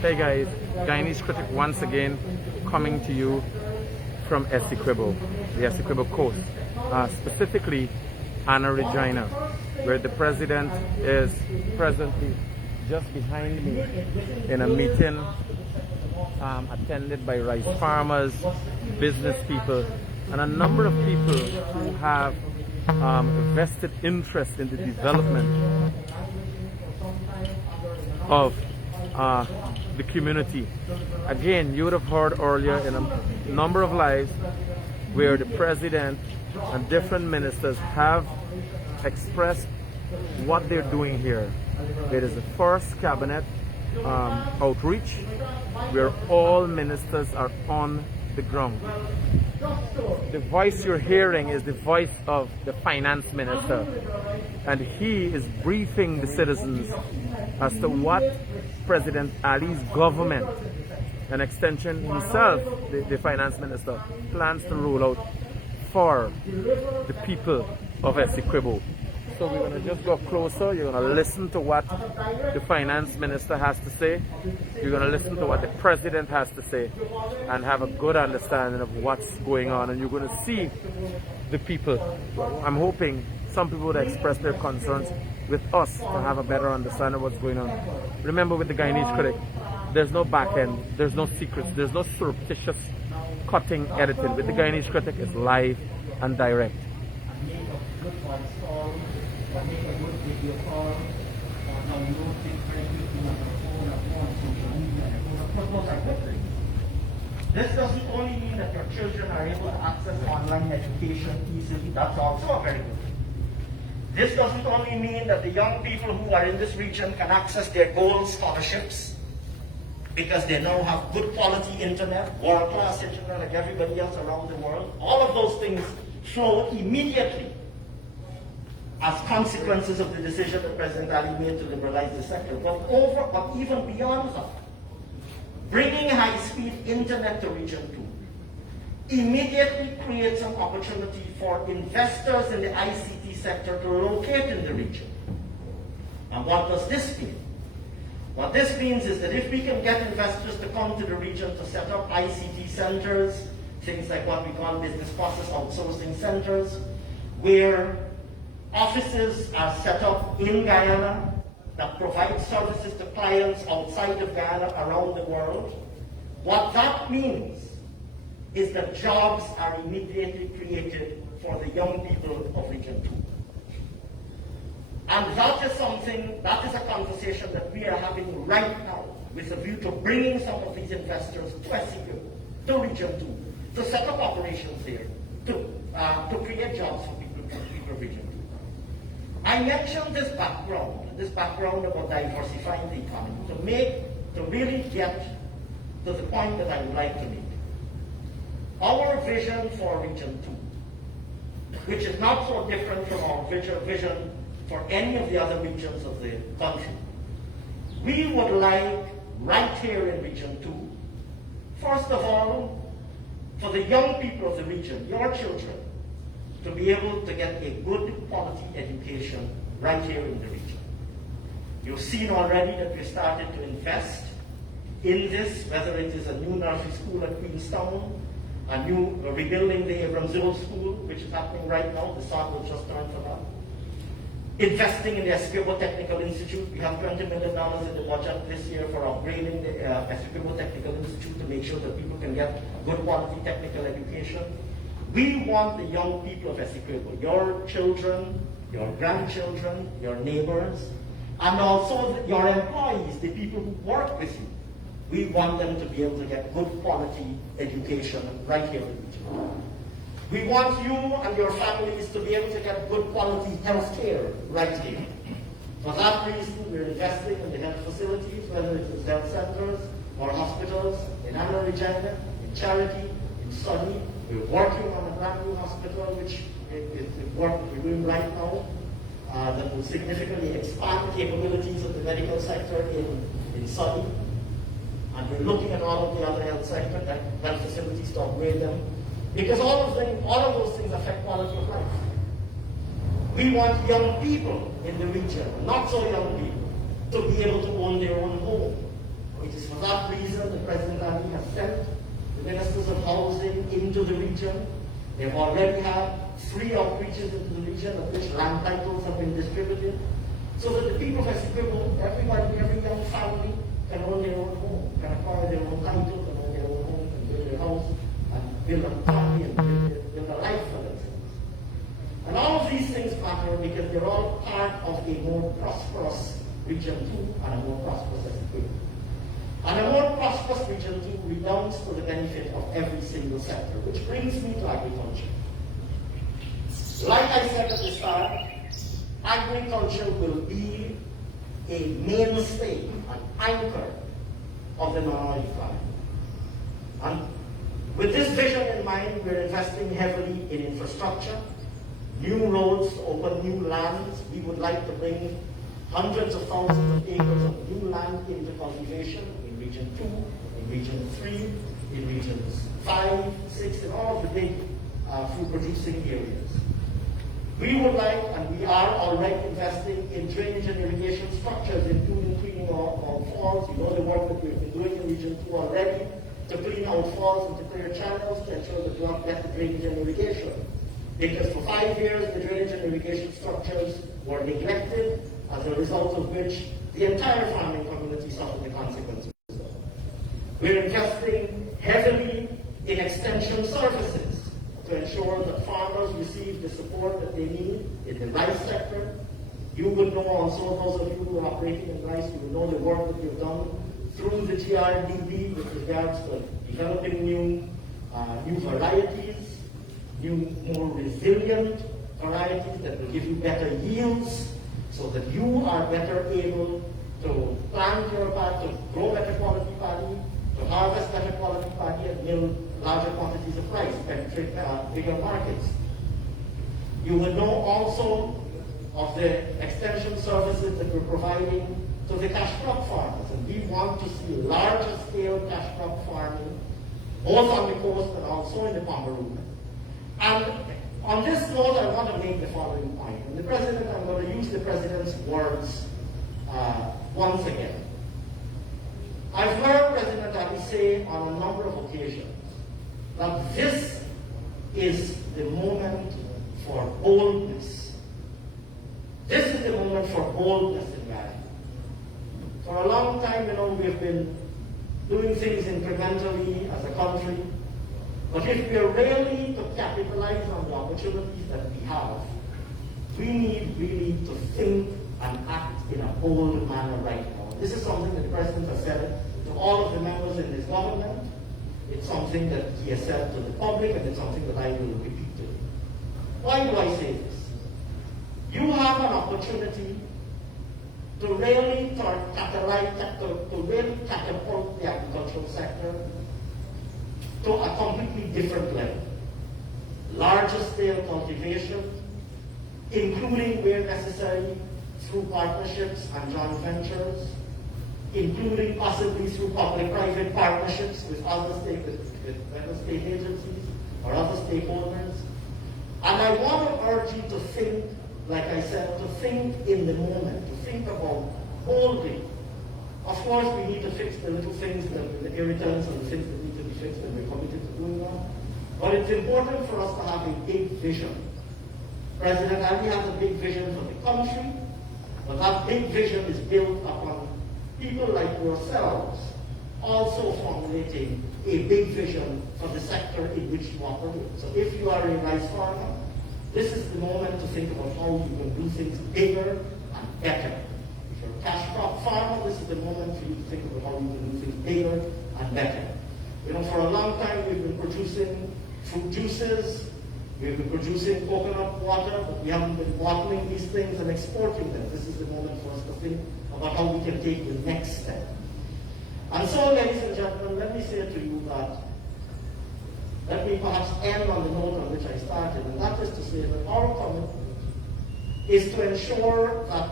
Hey guys, Guyanese Critic once again coming to you from Essequibo, the Essequibo coast, specifically Anna Regina, where the president is presently just behind me in a meeting attended by rice farmers, business people, and a number of people who have vested interest in the development of the community. Again, you would have heard earlier in a number of lives where the president and different ministers have expressed what they're doing here. It is the first cabinet outreach where all ministers are on the ground. The voice you're hearing is the voice of the finance minister, and he is briefing the citizens as to what President Ali's government, an extension himself, the finance minister, plans to roll out for the people of Essequibo. So we're going to just go closer. You're going to listen to what the finance minister has to say. You're going to listen to what the president has to say and have a good understanding of what's going on. And you're going to see the people. I'm hoping some people would express their concerns with us to have a better understanding of what's going on. Remember, with the Guyanese Critic, there's no back end, there's no secrets, there's no surreptitious cutting, editing. With the Guyanese Critic, it's live and direct. This doesn't only mean that your children are able to access online education easily, that's also very good. This doesn't only mean that the young people who are in this region can access their gold scholarships because they now have good quality internet, world-class internet like everybody else around the world. All of those things flow immediately as consequences of the decision that President Ali made to liberalize the sector. But even beyond that, bringing high-speed internet to Region 2 immediately creates an opportunity for investors in the ICT sector to locate in the region. And what does this mean? What this means is that if we can get investors to come to the region to set up ICT centers, things like what we call business process outsourcing centers, where offices are set up in Guyana that provide services to clients outside of Guyana around the world, what that means is that jobs are immediately created for the young people of Region 2. And that is something, that is a conversation that we are having right now with a view to bringing some of these investors to Essequibo, to Region 2, to set up operations there, to create jobs for people of Region 2. I mentioned this background about diversifying the economy to really get to the point that I would like to make. Our vision for Region 2, which is not so different from our vision for any of the other regions of the country, we would like right here in Region 2, first of all, for the young people of the region, your children, to be able to get a good quality education right here in the region. You've seen already that we started to invest in this, whether it is a new nursery school at Queenstown, we're rebuilding the Abramsville School, which is happening right now, the sun will just turn for that. Investing in the Essequibo Technical Institute, we have $20 million in the budget this year for upgrading the Essequibo Technical Institute to make sure that people can get good quality technical education. We want the young people of Essequibo, your children, your grandchildren, your neighbors, and also your employees, the people who work with you. We want them to be able to get good quality education right here in the region. We want you and your families to be able to get good quality health care right here. For that reason, we're investing in the health facilities, whether it is health centers or hospitals, in Anna Regina, in Charity, in Sunny. We're working on a brand new hospital, which is work we're doing right now, that will significantly expand capabilities of the medical sector in Sunny. And we're looking at all of the other health facilities to upgrade them. Because all of those things affect quality of life. We want young people in the region, not so young people, to be able to own their own home. It is for that region. They've already had 3 outreaches into the region of which land titles have been distributed, so that the people of Essequibo, everybody, every young family can own their own home, can acquire their own title, can own their own home, can build their house, and build a family and build a life for themselves. And all of these things matter because they're all part of a more prosperous Region 2 and a more prosperous Essequibo. And a more prosperous Region 2 redounds to the benefit of every single sector, which brings me to agriculture. Like I said at the start, agriculture will be a mainstay, an anchor of the non-oil economy. And with this vision in mind, we're investing heavily in infrastructure, new roads to open new lands. We would like to bring hundreds of thousands of acres of new land into cultivation in Region 2, in Region 3, in Regions 5, 6, and all of the big food-producing areas. We would like, and we are already investing in drainage and irrigation structures, including cleaning our falls. You know the work that we've been doing in Region 2 already to clean out falls and to clear channels to ensure that we have better drainage and irrigation. Because for 5 years, the drainage and irrigation structures were neglected, as a result of which the entire farming community suffered the consequences. We're investing heavily in extension services to ensure that farmers receive the support that they need in the rice sector. You would know also, those of you who are operating in rice, you would know the work that we've done through the GRDB with regards to developing new varieties, new, more resilient varieties that will give you better yields, so that you are better able to plant your paddy, to grow better quality paddy, to harvest better quality paddy, and mill larger quantities of rice, penetrate bigger markets. You will know also of the extension services that we're providing to the cash crop farmers, and we want to see larger scale cash crop farming, both on the coast and also in the Pomeranian. And on this note, I want to make the following point. And the President, I'm going to use the President's words once again. I've heard President Abiy say on a number of occasions that this is the moment for boldness. This is the moment for boldness in Ghana. For a long time, we've been doing things incrementally as a country. But if we are really to capitalize on the opportunities that we have, we need really to think and act in a bold manner right now. This is something that the President has said to all of the members in his government. It's something that he has said to the public, and it's something that I will repeat to you. Why do I say this? You have an opportunity to really catapult the agricultural sector to a completely different level. Larger scale cultivation, including where necessary through partnerships and joint ventures, including possibly through public-private partnerships with other state agencies or other stakeholders. And I want to urge you to think, like I said, to think in the moment, to think about boldly. Of course, we need to fix the little things, the irritants and the things that need to be fixed, and we're committed to doing that. But it's important for us to have a big vision. President Abiy has a big vision for the country, but that big vision is built upon people like yourselves also formulating a big vision for the sector in which you operate. So if you are a rice farmer, this is the moment to think about how you can do things bigger and better. If you're a cash crop farmer, this is the moment for you to think about how you can do things bigger and better. For a long time we've been producing fruit juices, we've been producing coconut water, but we haven't been bottling these things and exporting them. This is the moment for us to think about how we can take the next step. And so, ladies and gentlemen, let me say to you that, let me perhaps end on the note on which I started, and that is to say that our commitment is to ensure that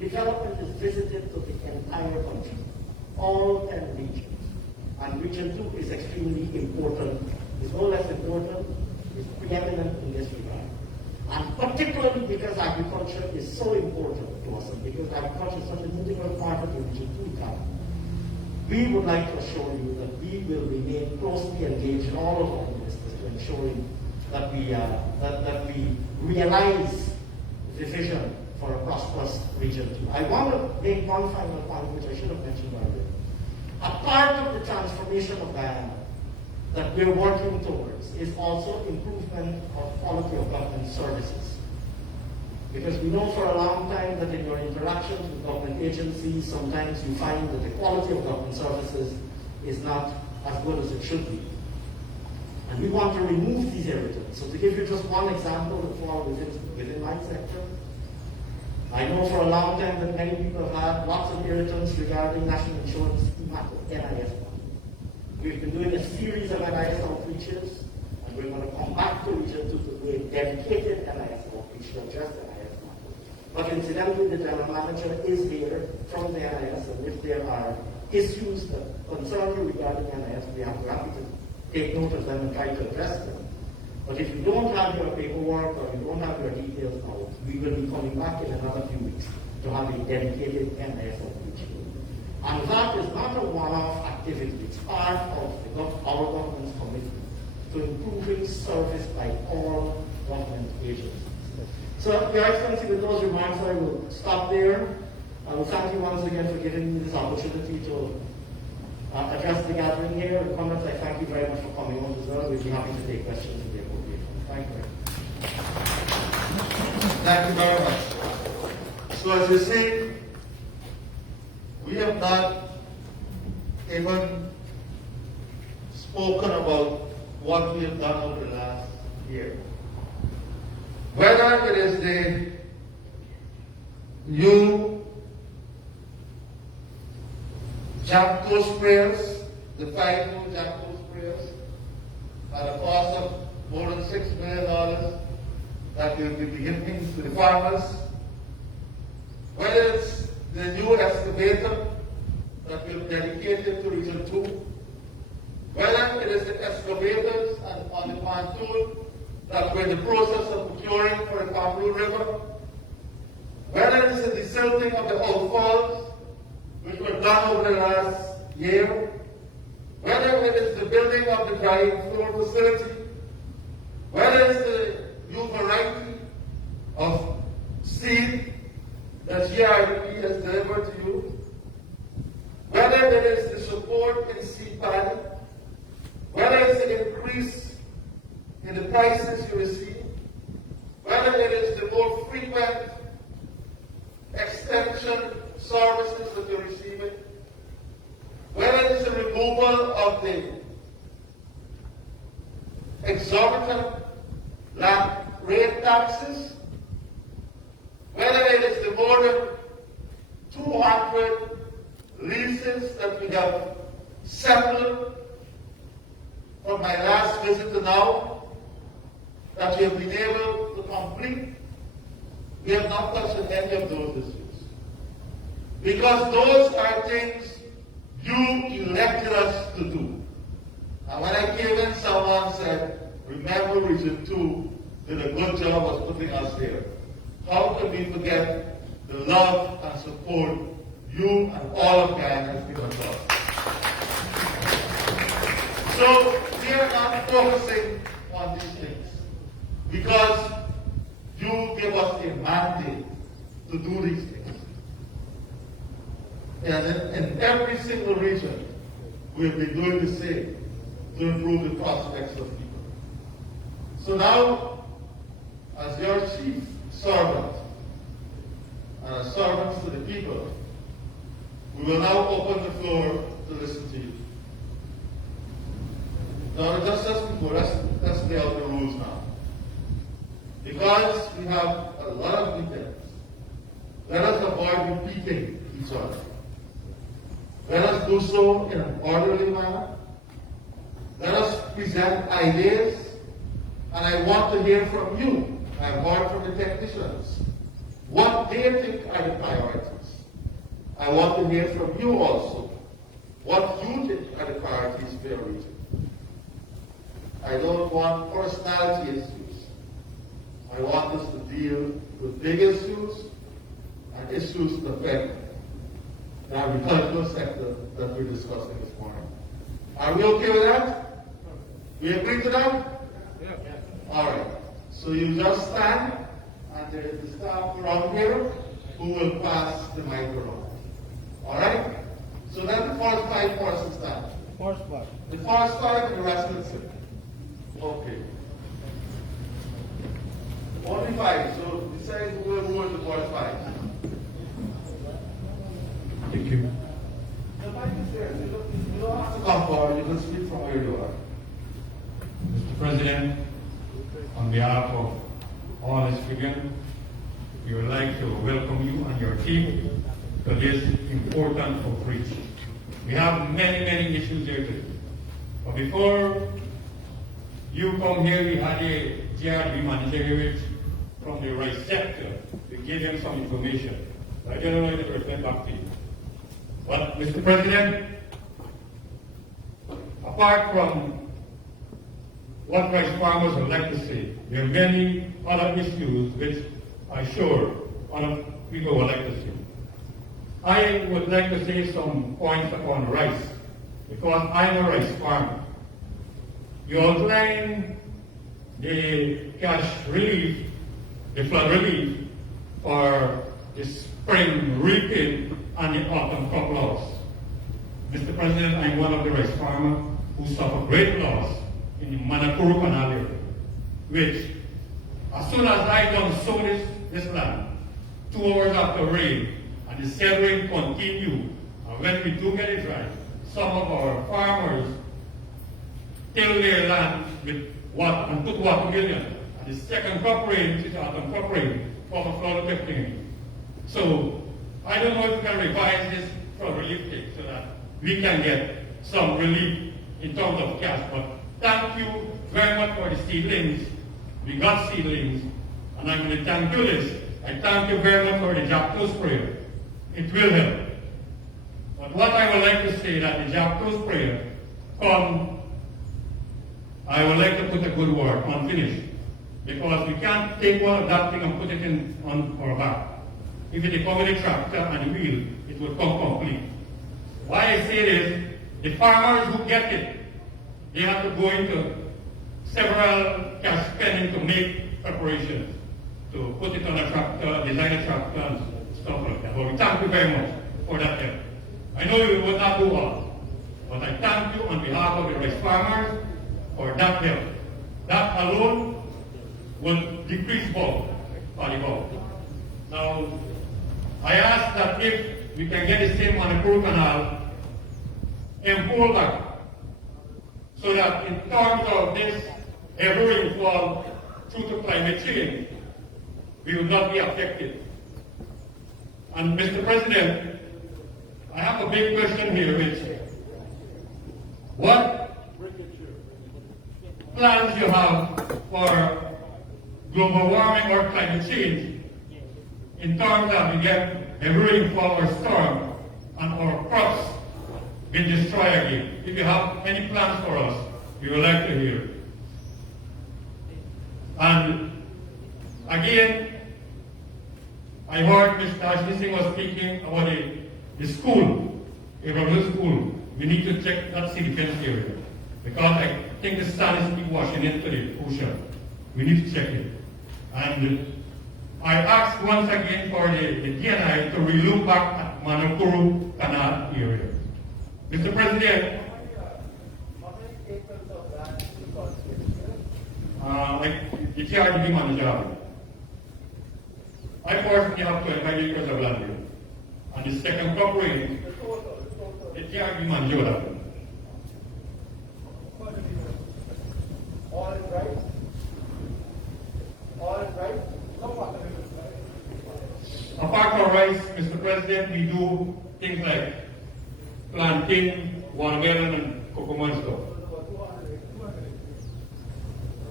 development is visited to the entire country, all 10 regions. And Region 2 is extremely important. It's no less important, it's preeminent in this regard. And particularly because agriculture is so important to us, and because agriculture is such an integral part of the Region 2 economy. we would like to assure you that we will remain closely engaged in all of our ministers to ensuring that we realize the vision for a prosperous region too. I want to make one final point, which I should have mentioned earlier. A part of the transformation of Guyana that we're working towards is also improvement of quality of government services. Because we know for a long time that in your interactions with government agencies, sometimes you find that the quality of government services is not as good as it should be. And we want to remove these irritants. So to give you just one example that falls within my sector, I know for a long time that many people have had lots of irritants regarding national insurance scheme at the NIS. We've been doing a series of NIS outreaches, and we're going to come back to Region 2 to do a dedicated NIS outreach to address NIS matters. But incidentally, the general manager is here from the NIS, and if there are issues that concern you regarding NIS, we have to happy to take note of them and try to address them. But if you don't have your paperwork or you don't have your details out, we will be coming back in another few weeks to have a dedicated NIS outreach. And that is not a one-off activity. It's part of our government's commitment to improving service by all government agencies. So, Your Excellency, with those remarks, I will stop there. I will thank you once again for giving me this opportunity to address the gathering here. The comments, I thank you very much for coming on as well. We'll be happy to take questions in the appropriate time. Thank you. Thank you very much. So as you see, we have not even spoken about what we have done over the last year. Whether it is the new Jamco sprayers, the 5 new Jamco sprayers, at a cost of more than $6 million that will be giving to the farmers, whether it's the new excavator that will be dedicated to Region 2, whether it is the excavators and on the pontoon that we're in the process of procuring for the Cameroon River, whether it is the desilting of the outfalls, which were done over the last year, whether it is the building of the drying floor facility, whether it's the new variety of seed that GRP has delivered to you, whether it is the support in seed paddy, whether it's the increase in the prices you receive, whether it is the more frequent extension services that you're receiving, whether it is the removal of the exorbitant land rate taxes, whether it is the more than 200 leases that we have settled from my last visit to now, that we have been able to complete, we have not touched on any of those issues. Because those are things you elected us to do. And when I came in, someone said, remember Region 2 did a good job of putting us here. How can we forget the love and support you and all of Guyana have given to us? So we are not focusing on these things because you give us a mandate to do these things. And in every single region, we have been doing the same to improve the prospects of people. So now, as your chief servant and a servant to the people, we will now open the floor to listen to you. Now, just as before, let's lay out the rules now. Because we have a lot of details, let us avoid repeating each other. Let us do so in an orderly manner. Let us present ideas, and I want to hear from you. I have heard from the technicians what they think are the priorities. I want to hear from you also what you think are the priorities for your region. I don't want personality issues. I want us to deal with big issues and issues that affect the agricultural sector that we're discussing this morning. Are we okay with that? We agree to that? Yeah. All right. So you just stand, and there is the staff around here who will pass the mic around. All right? So let the first 5 persons stand. The first 5 and the rest will sit. Okay. Only 5. So decide whoever wants the first 5. Thank you. The mic is there. You don't have to come forward. You can speak from where you are. Mr. President, on behalf of all this figure, we would like to welcome you and your team to this important outreach. We have many, many issues here today. But before you come here, we had a GRB manager here from the rice sector. We gave him some information. I don't know if it reflect back to you. But Mr. President, apart from what rice farmers would like to say, there are many other issues which I'm sure other people would like to see. I would like to say some points upon rice, because I'm a rice farmer. You outline the cash relief, the flood relief, for the spring reaping and the autumn crop loss. Mr. President, I'm one of the rice farmers who suffer great loss in the Manakuru Canal area, which, as soon as I done sow this land, 2 hours after rain, and the said rain continue, and when we do get it dry, some of our farmers till their land with water and put water million. And the second crop rain, which is autumn crop rain, come a flood affecting. So I don't know if we can revise this flood relief thing so that we can get some relief in terms of cash. But thank you very much for the seedlings. We got seedlings, and I'm going to thank you this. I thank you very much for the Japto sprayer. It will help. But what I would like to say that the Japto sprayer I would like to put a good word on finish, because we can't take one of that thing and put it on our back. If it come with a tractor and the wheel, it will come complete. Why I say this, the farmers who get it, they have to go into several cash spending to make preparations, to put it on a tractor, design a tractor, and stuff like that. But we thank you very much for that help. I know you will not do all, but I thank you on behalf of the rice farmers for that help. That alone will decrease bulk for the bulk. Now, I ask that if we can get the same on the Kuru Canal and pull back, so that in terms of this heavy rainfall due to climate change, we will not be affected. And Mr. President, I have a big question here, which what plans you have for global warming or climate change in terms of we get a rainfall or storm and our crops being destroyed again? If you have any plans for us, we would like to hear. And again, I heard Mr. Ashley was speaking about the school, a rural school. We need to check that city fence area, because I think the sun is washing into the ocean. We need to check it. And I asked once again for the DNI to relook back at Manakuru Canal area. Mr. President, the TRDB manager, I personally have 25 acres of land here. And the second corporate, the TRDB manager will have it. All is right. All is right. Apart from rice, Mr. President, we do things like planting, watermelon, and cocoa and stuff.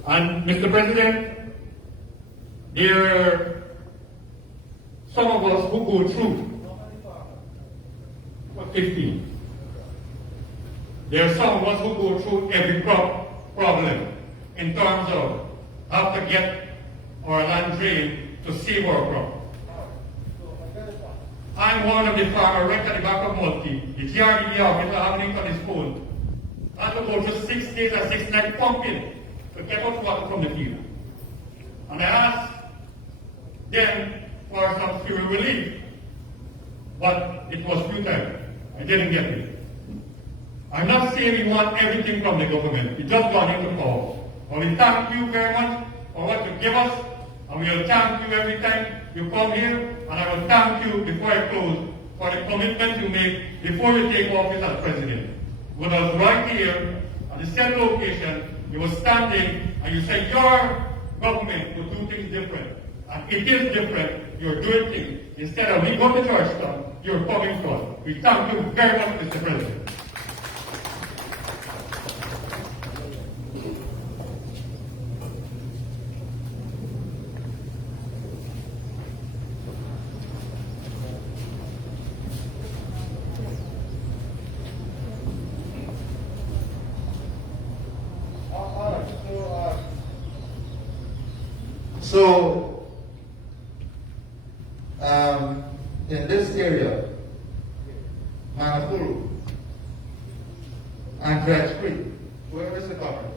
And Mr. President, there are some of us who go through 15. There are some of us who go through every problem in terms of how to get our land drained to save our crop. I'm one of the farmers right at the back of Multi. The GRDB officer having it on his phone. I had to go through 6 days and 6 nights pumping to get out water from the field. And I asked them for some fuel relief, but it was futile. I didn't get it. I'm not saying we want everything from the government. We just got into power. But we thank you very much for what you give us, and we will thank you every time you come here, and I will thank you before I close for the commitment you make before you take office as president. When I was right here at the same location, you were standing and you said your government will do things different. And it is different. You're doing things. Instead of we go to Georgetown, you're coming to us. We thank you very much, Mr. President. So, in this area, Manapuru and Dredge Creek, where is the government?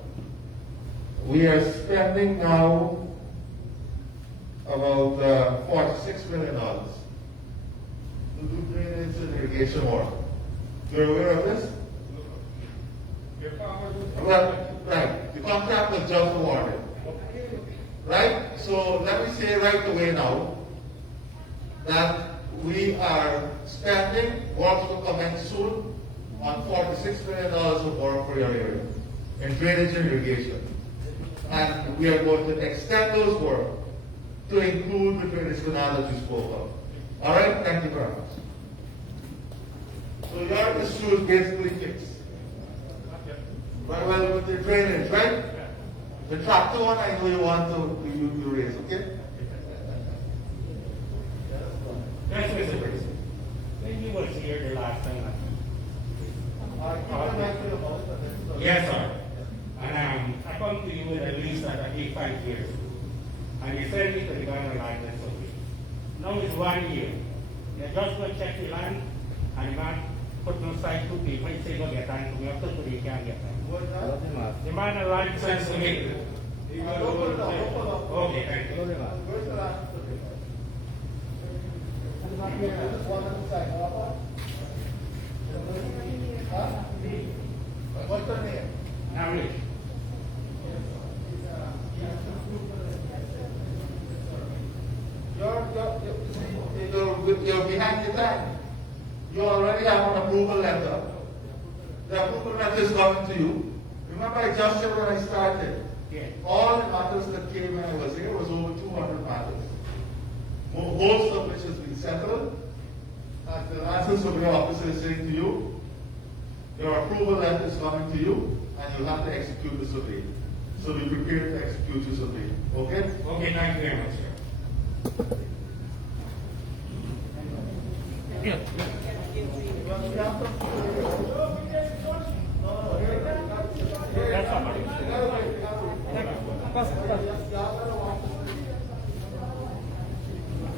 We are spending now about $46 million to do drainage and irrigation work. You're aware of this? Well, right. The contract was just awarded. Right? So let me say right away now that we are spending, work will commence soon, on $46 million of work for your area in drainage and irrigation. And we are going to extend those work to include the drainage canal that you spoke of. All right? Thank you very much. So your issue is basically fixed. Well, with the drainage, right? The tractor one, I know you want to raise, okay? Yes, Mr. President. When you were here the last time. Yes, sir. And I come to you with a list that I gave 5 years. And you sent me to the government license of it. Now it's 1 year. You just go check the land and the man put no side to people. He say go get time to me after today he can't get time. The man a license to me. Okay, thank you. What's your name? Now, Rich. You're behind the time. You already have an approval letter. The approval letter is coming to you. Remember I just said when I started, all the matters that came when I was here was over 200 matters. Most of which has been settled. As the license of your officer is saying to you, your approval letter is coming to you, and you'll have to execute the survey. So be prepared to execute the survey. Okay? Okay, thank you very much, sir. You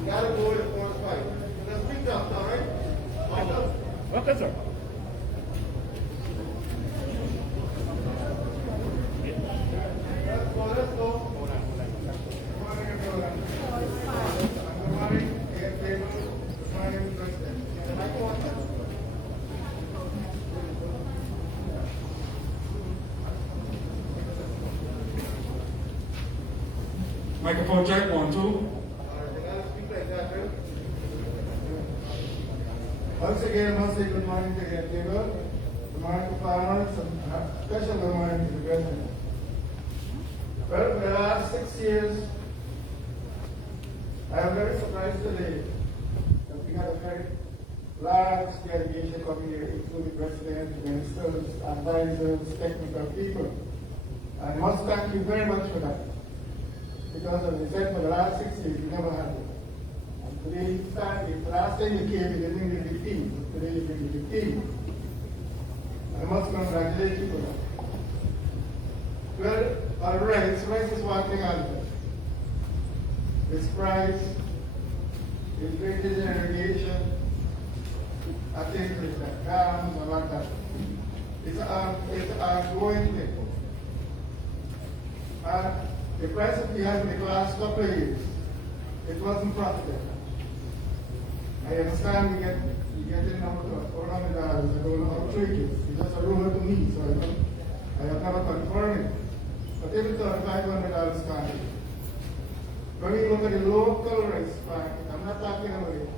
gotta go in the forest fight. Let's speak up, all right? Okay, sir. Let's go. Good morning, everyone. Good morning, President. Good morning, President. Microphone check, 1, 2. You gotta speak like that, right? Once again, I must say good morning to the table. Good morning to farmers, and a special good morning to the president. Well, for the last 6 years, I am very surprised today that we had a very large delegation coming here, including president, ministers, advisors, technical people. I must thank you very much for that. Because as I said, for the last 6 years, we never had it. And today you started. The last time you came, you didn't bring the big team. But today you bring the big team. I must congratulate you for that. Well, all right, so rice is one thing out of it. This price is greater than irrigation, things like dams and like that. It's a growing thing. And the price of gas in the last couple of years, it wasn't profitable. I understand we get in now to $400, I don't know how true it is. It's just a rumor to me, so I have never confirmed it. But if it's $500 can't. When we go to the local rice market, I'm not talking about it,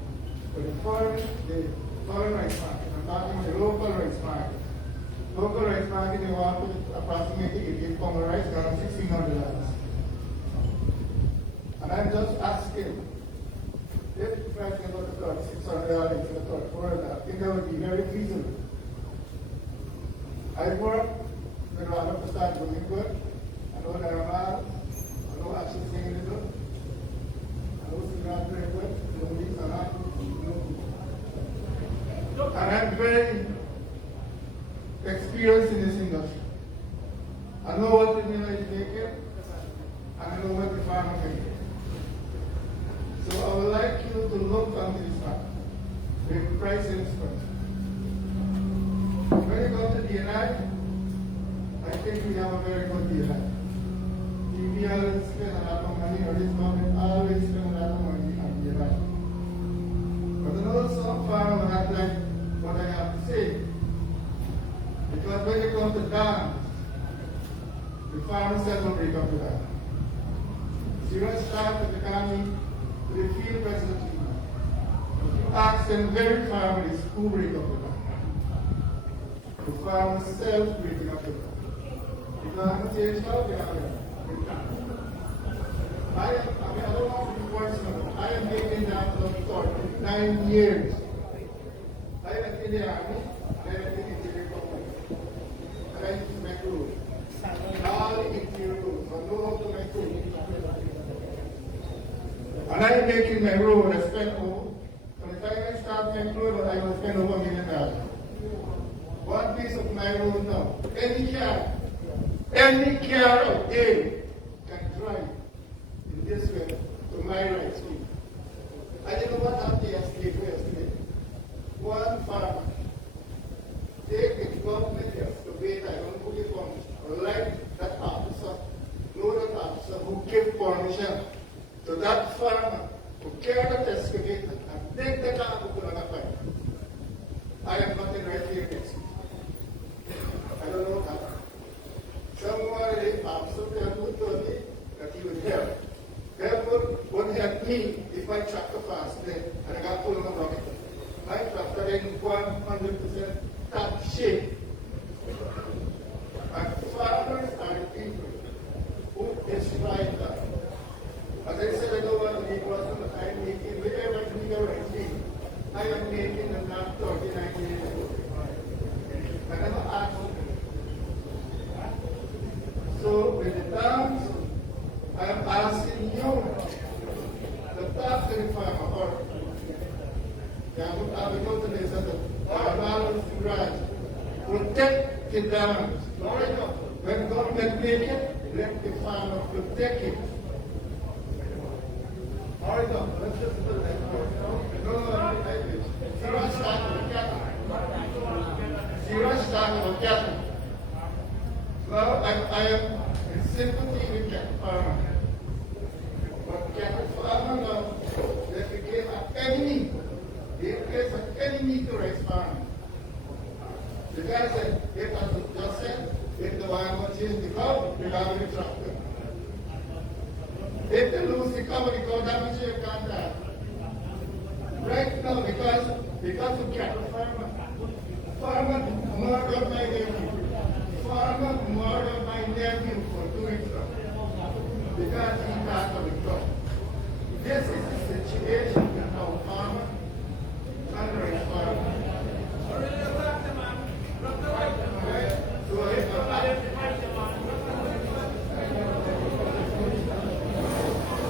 but the foreign rice market, I'm talking about the local rice market. Local rice market, they want to approximately 18 pounds of rice, around $1,600. And I'm just asking, if the price can go to $600 instead of $400, I think that would be very feasible. I work with a lot of the start doing good. I know that I'm not, I know actually saying it good. I know it's not very good. The leaves are not good. And I'm very experienced in this industry. I know what the miller is making, and I know what the farmer is making. So I would like you to look onto this fact with pricing experts. When you go to DNI, I think we have a very good DNI. We always spend a lot of money, or this government always spend a lot of money on DNI. But I know some farmers not like what I have to say. Because when you come to dams, the farmers said don't break up the dam. So you want to start with the county, the field president, ask them very farmers who break up the dam. The farmers self breaking up the dam. Because I'm going to change how they are. I don't want to be personal. I am making that for 9 years. I went in the army, I went in the interior company. And I used to make roads. All the interior roads. I know how to make roads. And I am making my road, I spent over, from the time I start my road, I will spend over $1 million. One piece of my road now, any car out there can drive in this way to my right street. I don't know what happened yesterday. One farmer, take the government excavator, I don't put it on, like that officer, know that officer who gave permission to that farmer to carry that excavator and take the car to put on a pipe. I am not in right here next week. I don't know that. Someone, the officer, told me that he would help. Help would help me if my tractor fast there and I got pulled on a bucket. My tractor in 100% top shape. And farmers are the people who destroy that. As I said, I don't want to be personal. I am making whatever legal right thing. I am making the last 39 years ago. I never asked. So with the dams, I am asking you, the taxing farmer, or I will go to this as a grant, protect the dams. When government make it, let the farmer protect it. All right, let's just do that. Zero stock with cattle. Zero stock with cattle. Now I am in sympathy with cattle farmer. But cattle farmer now, they became an enemy. They became an enemy to rice farming. The guy said, if I just said, if the one wants to change the cow, they have the tractor. If they lose the cow damage your contract. Right now, because of cattle farmer murdered my nephew. Farmer murdered my nephew for doing so. Because he got on the crop. This is the situation in our farmer and rice farmer.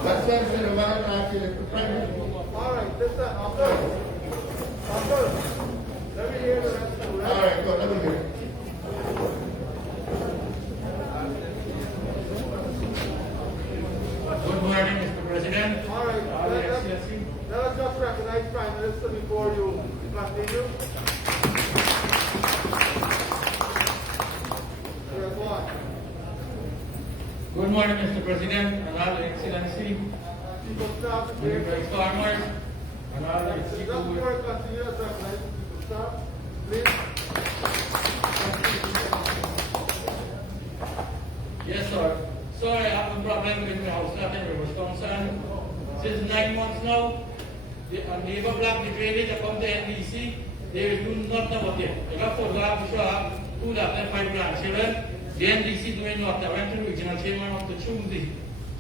That's why I said about all right, listen, Uncle, let me hear the rest of the All right, go, let me hear it. Good morning, Mr. President. All right, let us just recognize Prime Minister before you continue. morning, Mr. President, and all the Excellency, People staff, Honorary farmers, and all the just people. before I continue, I recognize people staff, please. Yes, sir. Sorry, I have a problem with my house lot in Riverstone. Since 9 months now, a neighbor blocked the drainage. I come to NDC, they do nothing about it. I got photographed to show 2 grandchildren. The NDC doing nothing. I went to the regional chairman on the Tuesday.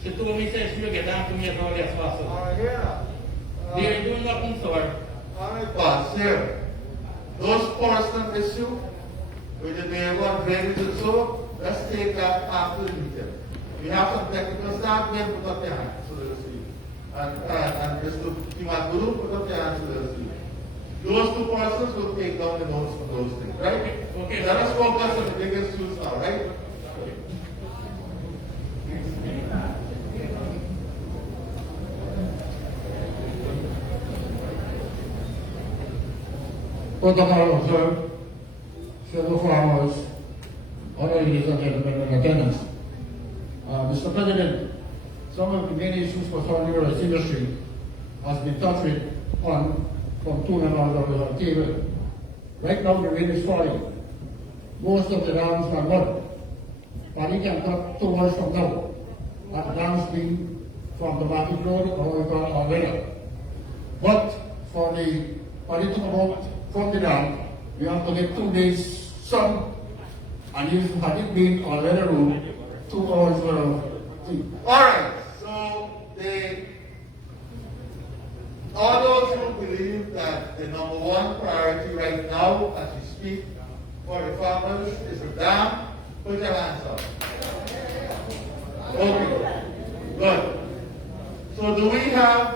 She told me, said she will get down to me as early as possible. They are doing nothing, sir. But, sir, those personal issue with the neighbor drainage and so, let's take that after the meeting. We have some technical staff there, put up their hands so they'll see. And Mr. Timaguru, put up their hands so they'll see. Those 2 persons will take down the notes for those things, right? Okay. Let us focus on the biggest issues now, right? Protocol observed, fellow farmers, other ladies and gentlemen in attendance. Mr. President, some of the main issues for Southern industry has been touched on from 2 members of the table. Right now the rain is falling. Most of the dams are mud. Paddy can cut 2 hours from now. And dams being from the market road or we call our weather. But for the paddy to come out from the dam, we have to get 2 days sun, and if had it been on weather road, 2 hours for Alright, so all those who believe that the number 1 priority right now, as we speak, for the farmers is the dam, put your hands up. Okay, good. So do we have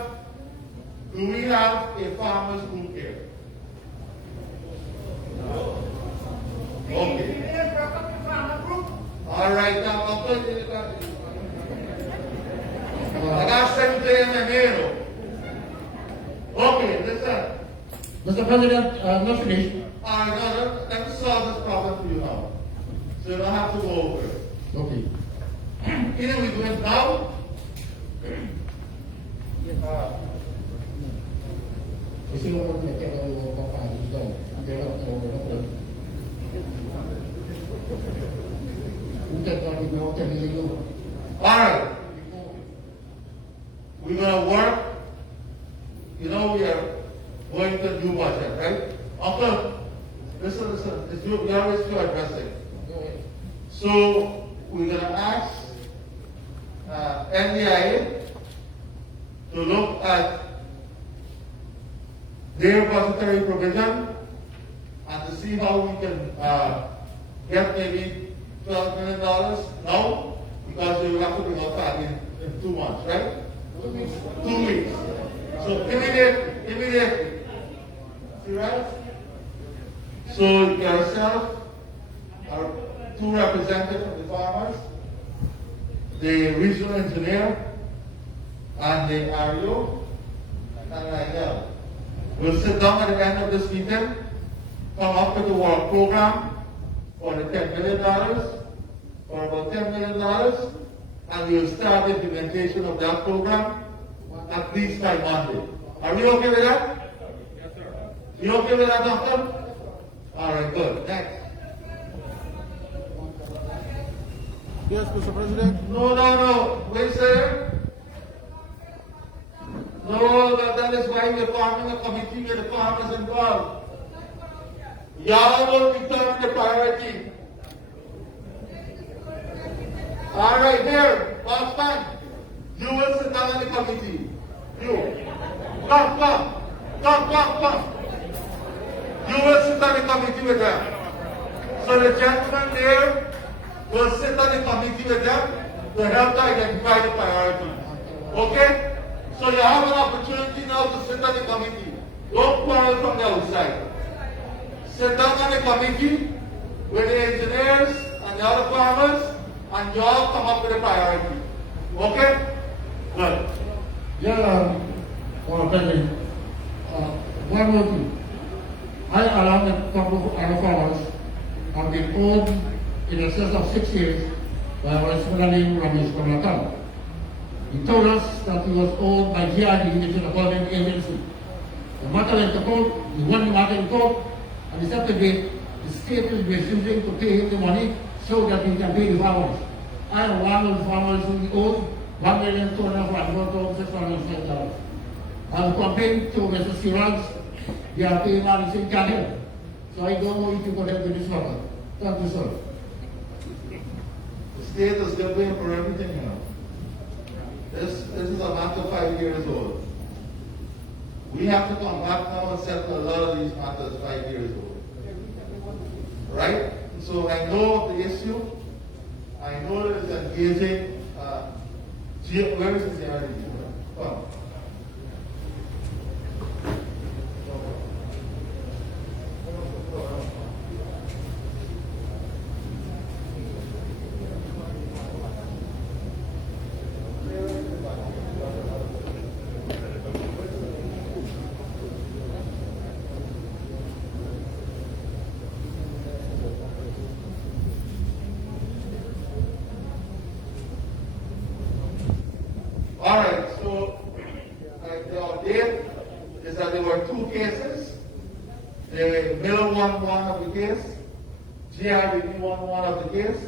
a farmers group here? Okay. Alright, now I'll put it in I got 7 in enero. Okay, listen. Mr. President, I'm not finished. Let me solve this problem for you now. So you don't have to go over it. Okay. Either we do it now. You see what we're going to do about 5 years ago. I'm going to Alright. We're gonna work. You know we are going to do budget, right? Uncle, listen. It's you always to address it. So we're gonna ask NDIA to look at their budgetary provision and to see how we can get maybe $12 million now, because we will have to bring out that in 2 months, right? 2 weeks. 2 weeks. So immediately. See, right? So yourself, our 2 representatives from the farmers, the regional engineer, and the REO, and myself. We'll sit down at the end of this meeting, come up with a work program for the $10 million, for about $10 million, and we'll start the implementation of that program at least by Monday. Are we okay with that? Yes, sir. You okay with that, Doctor? All right, good. Next. Yes, Mr. President. No. Wait, sir. No, that is why we're forming a committee with the farmers involved. Y'all will determine the priority. All right, here, Bossman, you will sit down in the committee. You. Come. You will sit on the committee with them. So the gentleman there will sit on the committee with them to help to identify the priorities. Okay? So you have an opportunity now to sit on the committee. Don't quarrel from the outside. Sit down on the committee with the engineers and the other farmers, and you all come up with a priority. Okay? Good. Yeah, President, one more thing. I, along with a couple of other farmers, have been owned in excess of 6 years by our similar name, Ramesh Kamlakal. He told us that he was owned by GRD, which is a government agency. The matter went to court, he won the matter in court, and the second day, the state is refusing to pay him the money so that he can pay the farmers. I am one of the farmers who owed $1,241,605. I'm comparing to Mr. Siraj, they are paying money in Canada. So I don't know if you could help with this matter. Thank you, sir. The state is still paying for everything now. This is a matter 5 years old. We have to come back now and settle a lot of these matters 5 years old. Right? So I know the issue. I know that it's engaging. Where is the GRD? Come. All right, so the update is that there were 2 cases. The Miller won one of the case, GRDB won one of the case,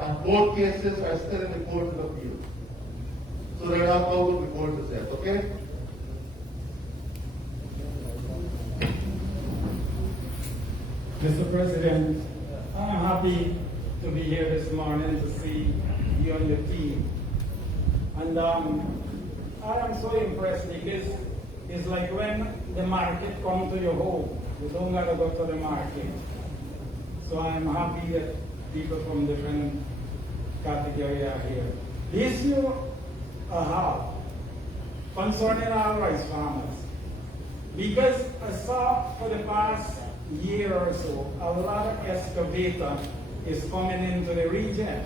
and both cases are still in the court of appeal. So they're not out of the court as yet, okay? Mr. President, I'm happy to be here this morning to see you and your team. And I am so impressed because it's like when the market comes to your home, you don't gotta go to the market. So I'm happy that people from different categories are here. The issue I have concerning our rice farmers, because I saw for the past year or so, a lot of excavator is coming into the region.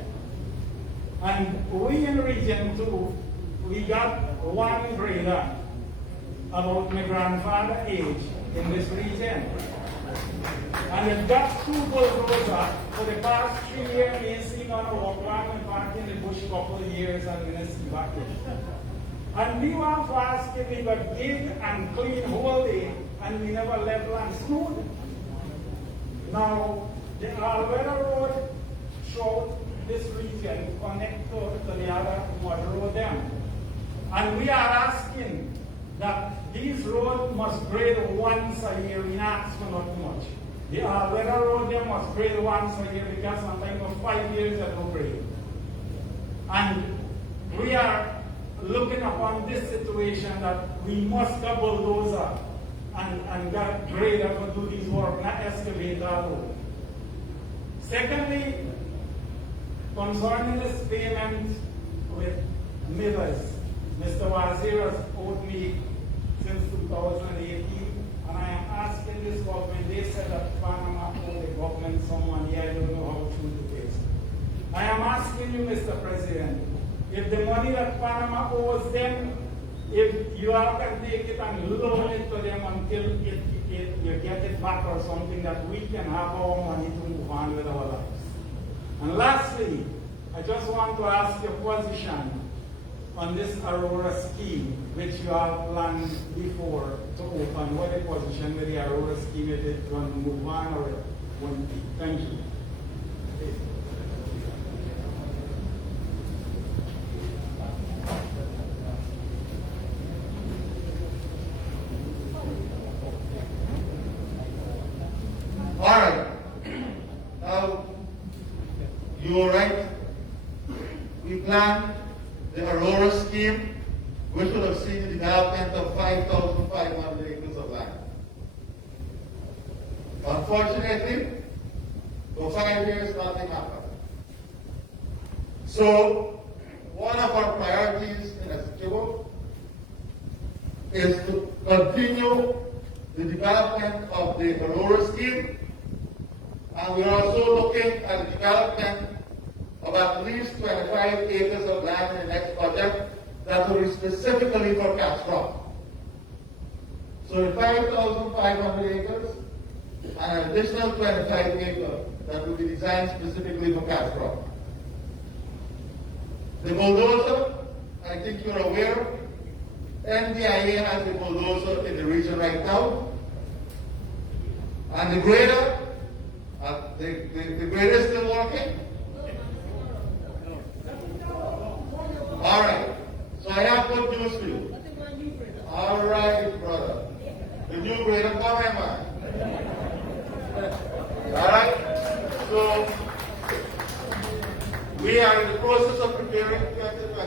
And we in Region 2, we got one grader about my grandfather age in this region. And it got 2 bulldozers for the past 3 years. He's seen on a walk around and back in the bush a couple of years and then see back in. And we want to ask if we got dig and clean whole day and we never level and smooth. Now, the Alberta Road showed this region connect to the other water road dam. And we are asking that these roads must grade once a year. We ask for not much. The Alberta Road dam must grade once a year because sometimes for 5 years they don't grade. And we are looking upon this situation that we must get bulldozer and get grader to do this work, not excavate our road. Secondly, concerning this payment with millers, Mr. Wazir has owed me since 2018, and I am asking this government, they said that Panama owed the government some money, I don't know how true it is. I am asking you, Mr. President, if the money that Panama owes them, if you all can take it and loan it to them until you get it back or something, that we can have our money to move on with our lives. And lastly, I just want to ask your position on this Aurora scheme, which you have planned before to open. What the position with the Aurora scheme, is it going to move on or won't be? Thank you. All right. Now, you are right. We planned the Aurora scheme, which would have seen the development of 5,500 acres of land. Unfortunately, for 5 years, nothing happened. So, one of our priorities in Essequibo is to continue the development of the Aurora scheme, and we're also looking at the development of at least 25 acres of land in the next project that will be specifically for cash crop. So the 5,500 acres and an additional 25 acres that will be designed specifically for cash crop. The bulldozer, I think you're aware, NDIA has the bulldozer in the region right now. And the grader, the grader is still working? All right. So I have good news for you. All right, brother. The new grader, come here, man. All right. So we are in the process of preparing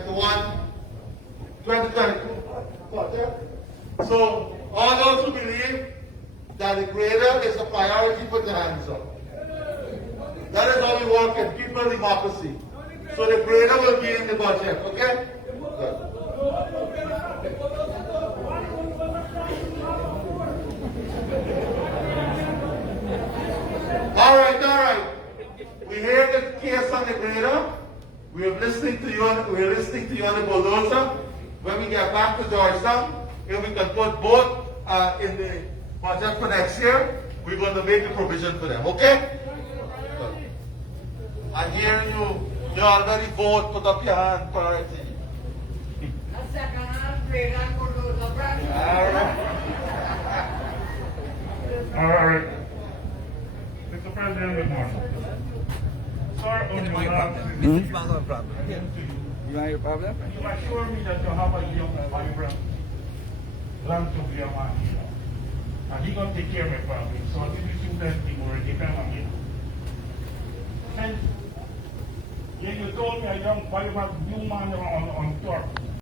2022 budget. So all those who believe that the grader is a priority, put their hands up. That is how we work in people democracy. So the grader will be in the budget, okay? Good. All right. We hear the case on the grader. We are listening to you on the bulldozer. When we get back to Georgetown, if we can put both in the budget for next year, we're going to make a provision for them, okay? Good. I'm hearing you already vote, put up your hand, priority. All right. Mr. President, good morning. Sir, on behalf of You want your problem? you assure me that you have a young, vibrant, land-to-be man here. And he gonna take care of my problem. So this is student thing will depend on him. And when you told me a young, vibrant new man on tour,